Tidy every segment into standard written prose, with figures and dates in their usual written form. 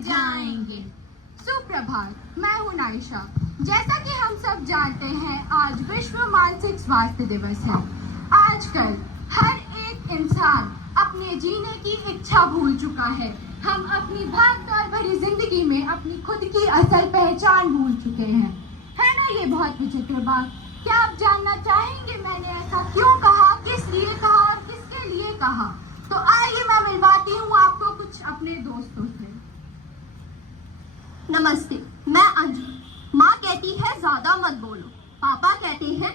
जाएंगे। सुप्रभात, मैं हूँ नाइशा। जैसा कि हम सब जानते हैं, आज विश्व मानसिक स्वास्थ्य दिवस है। आजकल हर एक इंसान अपने जीने की इच्छा भूल चुका है। हम अपनी भागदौड़ भरी जिंदगी में अपनी खुद की असल पहचान भूल चुके हैं। है ना ये बहुत विचित्र बात? क्या आप जानना चाहेंगे मैंने ऐसा क्यों कहा, किस लिए कहा और किसके लिए कहा? तो आइए मैं मिलवाती हूँ आपको कुछ अपने दोस्तों से। नमस्ते, मैं अंजू। माँ कहती है ज्यादा मत बोलो। पापा कहते हैं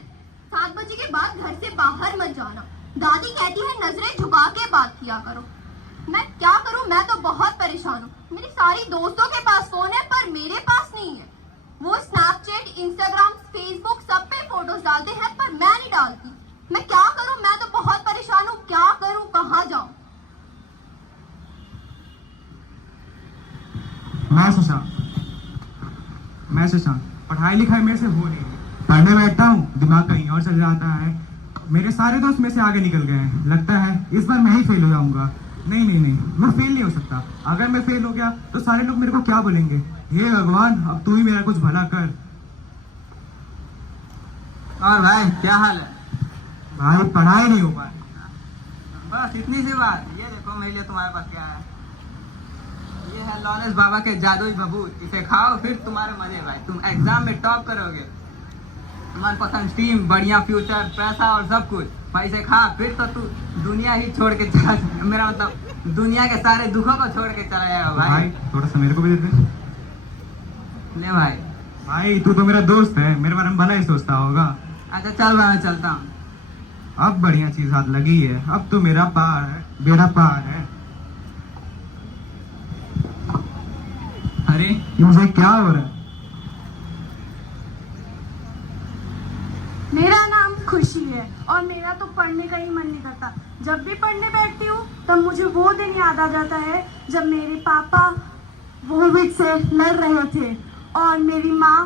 7 बजे के बाद घर से बाहर मत जाना। दादी कहती है नजरें झुका के बात किया करो। मैं क्या करूँ? मैं तो बहुत परेशान हूँ। मेरी सारी दोस्तों के पास फोन है पर मेरे पास नहीं है। वो स्नैपचैट, इंस्टाग्राम, फेसबुक सब पे फोटोज डालते हैं पर मैं नहीं डालती। मैं क्या करूँ? मैं तो बहुत परेशान हूँ। क्या करूँ? कहाँ जाऊँ? मैं शशांक। पढ़ाई लिखाई मेरे से हो नहीं है। पढ़ने बैठता हूँ, दिमाग कहीं और चल जाता है। मेरे सारे दोस्त मेरे से आगे निकल गए हैं। लगता है इस बार मैं ही फेल हो जाऊंगा। नहीं, मैं फेल नहीं हो सकता। अगर मैं फेल हो गया तो सारे लोग मेरे को क्या बोलेंगे? हे भगवान, अब तू ही मेरा कुछ भला कर। और भाई क्या हाल है? भाई पढ़ाई नहीं हो पाए। बस इतनी सी बात। ये देखो मेरे लिए तुम्हारे पास क्या है। ये है लॉलेस बाबा के जादुई बबूत। इसे खाओ फिर तुम्हारे मजे भाई। तुम एग्जाम में टॉप करोगे। मनपसंद स्ट्रीम, बढ़िया फ्यूचर, पैसा और सब कुछ भाई। इसे खा फिर तो तू दुनिया ही छोड़ के चला, मेरा मतलब दुनिया के सारे दुखों को छोड़ के चला जाएगा भाई। थोड़ा सा मेरे को भी दे दे। ले भाई। भाई तू तो मेरा दोस्त है, मेरे बारे में भला ही सोचता होगा। अच्छा चल भाई, मैं चलता हूँ। अब बढ़िया चीज हाथ लगी है। अब तो मेरा पार है, बेड़ा पार है। अरे मुझे क्या हो रहा है? मेरा नाम खुशी है और मेरा तो पढ़ने का ही मन नहीं करता। जब भी पढ़ने बैठती हूँ तब मुझे वो दिन याद आ जाता है जब मेरे पापा कोविड से लड़ रहे थे और मेरी माँ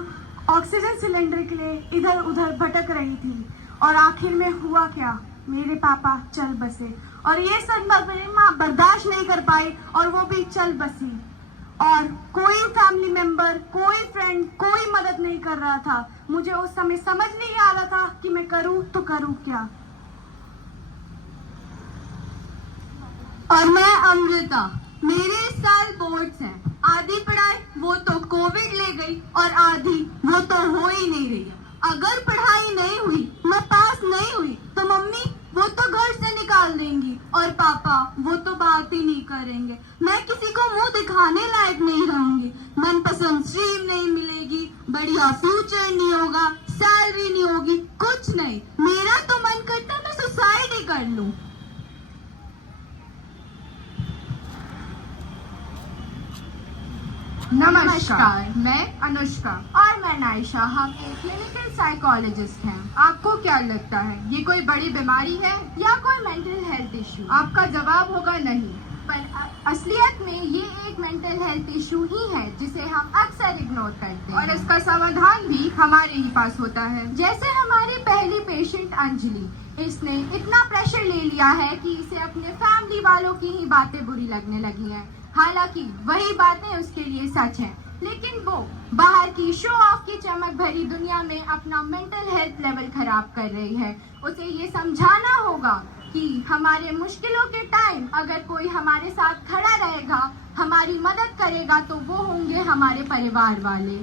ऑक्सीजन सिलेंडर के लिए इधर उधर भटक रही थी। और आखिर में हुआ क्या? मेरे पापा चल बसे और ये सब मेरी माँ बर्दाश्त नहीं कर पाई और वो भी चल बसी। और कोई फैमिली मेंबर, कोई फ्रेंड, कोई मदद नहीं कर रहा था। मुझे उस समय समझ नहीं आ रहा था कि मैं करूं तो करूं क्या। और मैं अमृता। मेरे इस साल बोर्ड्स हैं। आधी पढ़ाई वो तो कोविड ले गई और आधी वो तो हो ही नहीं रही। अगर पढ़ाई नहीं हुई, मैं पास नहीं हुई तो मम्मी वो तो घर से निकाल देंगी और पापा वो तो बात ही नहीं करेंगे। मैं किसी को मुंह दिखाने लायक नहीं रहूंगी। मनपसंद स्ट्रीम नहीं मिलेगी, बढ़िया फ्यूचर नहीं होगा, सैलरी नहीं होगी, कुछ नहीं। मेरा तो मन करता मैं सुसाइड ही कर लूं। नमस्कार, मैं अनुष्का और मैं नाइशा। हम एक क्लिनिकल साइकोलॉजिस्ट हैं। आपको क्या लगता है ये कोई बड़ी बीमारी है या कोई मेंटल हेल्थ इशू? आपका जवाब होगा नहीं, पर असलियत में ये एक मेंटल हेल्थ इशू ही है जिसे हम अक्सर इग्नोर करते हैं और इसका समाधान भी हमारे ही पास होता है। जैसे हमारी पहली पेशेंट अंजलि, इसने इतना प्रेशर ले लिया है कि इसे अपने फैमिली वालों की ही बातें बुरी लगने लगी हैं। हालांकि वही बातें उसके लिए सच हैं, लेकिन वो बाहर की शो ऑफ की चमक भरी दुनिया में अपना मेंटल हेल्थ लेवल खराब कर रही है। उसे ये समझाना होगा कि हमारे मुश्किलों के टाइम अगर कोई हमारे साथ खड़ा रहेगा, हमारी मदद करेगा तो वो होंगे हमारे परिवार वाले।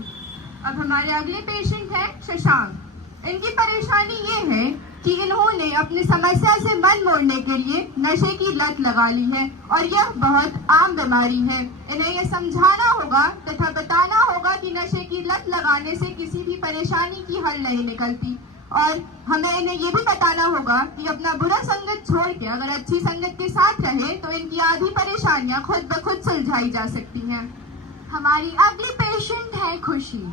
अब हमारे अगले पेशेंट हैं शशांक। इनकी परेशानी ये है कि इन्होंने अपनी समस्या से मन मोड़ने के लिए नशे की लत लगा ली है और यह बहुत आम बीमारी है। इन्हें यह समझाना होगा तथा बताना होगा कि नशे की लत लगाने से किसी भी परेशानी की हल नहीं निकलती। और हमें इन्हें ये भी बताना होगा कि अपना बुरा संगत छोड़ के अगर अच्छी संगत के साथ रहे तो इनकी आधी परेशानियां खुद ब खुद सुलझाई जा सकती हैं। हमारी अगली पेशेंट है खुशी।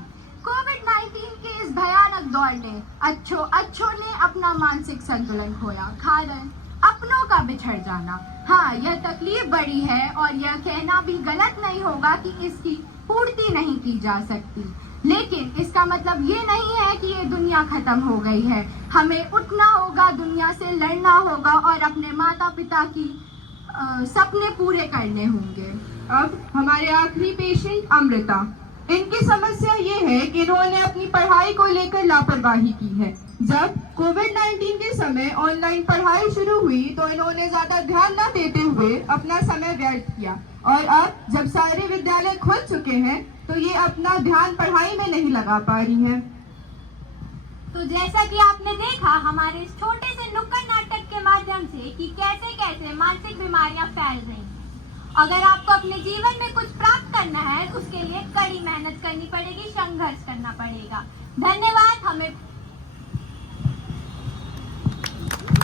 कोविड-19 के इस भयानक दौर ने अच्छों ने अपना मानसिक संतुलन खोया। कारण अपनों का बिछड़ जाना। हाँ, यह तकलीफ बड़ी है और यह कहना भी गलत नहीं होगा कि इसकी पूर्ति नहीं की जा सकती, लेकिन इसका मतलब ये नहीं है कि ये दुनिया खत्म हो गई है। हमें उठना होगा, दुनिया से लड़ना होगा और अपने माता पिता की सपने पूरे करने होंगे। अब हमारे आखिरी पेशेंट अमृता। इनकी समस्या ये है कि इन्होंने अपनी पढ़ाई को लेकर लापरवाही की है। जब कोविड-19 के समय ऑनलाइन पढ़ाई शुरू हुई तो इन्होंने ज्यादा ध्यान न देते हुए अपना समय व्यर्थ किया, और अब जब सारे विद्यालय खुल चुके हैं तो ये अपना ध्यान पढ़ाई में नहीं लगा पा रही है। तो जैसा कि आपने देखा हमारे इस छोटे से नुक्कड़ नाटक के माध्यम से कि कैसे कैसे मानसिक बीमारियां फैल रही हैं। अगर आपको अपने जीवन में कुछ प्राप्त करना है, उसके लिए कड़ी मेहनत करनी पड़ेगी, संघर्ष करना पड़ेगा। धन्यवाद। हमें